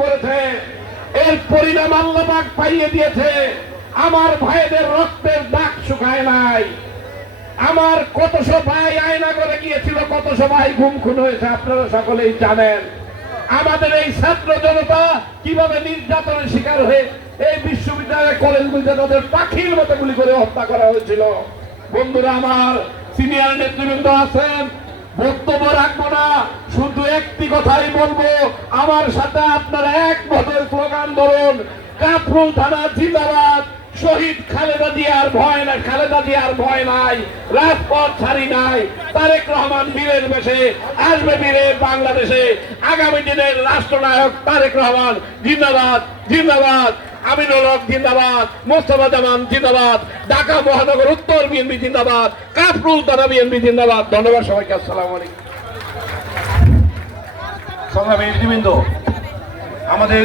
করেছে, এর পরিণাম আল্লাহ পাক পাইয়ে দিয়েছে। আমার ভাইদের রক্তের দাগ শুকায় নাই। আমার কতশো ভাই আয়না করে গিয়েছিল, কতশো ভাই গুম খুন হয়েছে, আপনারা সকলেই জানেন। আমাদের এই ছাত্র জনতা কিভাবে নির্যাতনের শিকার হয়ে এই বিশ্ববিদ্যালয়ের কলেজগুলিতে তাদের পাখির মতো গুলি করে হত্যা করা হয়েছিল। বন্ধুরা আমার, সিনিয়র নেতৃবৃন্দ আছেন, বক্তব্য রাখবো না, শুধু একটি কথাই বলবো, আমার সাথে আপনারা এক বছর স্লোগান ধরুন, কাফরুল থানা জিন্দাবাদ, শহীদ খালেদা জিয়ার ভয় নাই, খালেদা জিয়ার ভয় নাই, রাজপথ ছাড়ি নাই, তারেক রহমান বীরের বেশে আসবে বীরে বাংলাদেশে, আগামী দিনের রাষ্ট্রনায়ক তারেক রহমান জিন্দাবাদ জিন্দাবাদ, আমিনুল হক জিন্দাবাদ, মোস্তফা জামান জিন্দাবাদ, ঢাকা মহানগর উত্তর বিএনপি জিন্দাবাদ, কাফরুল থানা বিএনপি জিন্দাবাদ। ধন্যবাদ সবাইকে, আসসালামু আলাইকুম। সংগ্রামী নেতৃবৃন্দ, আমাদের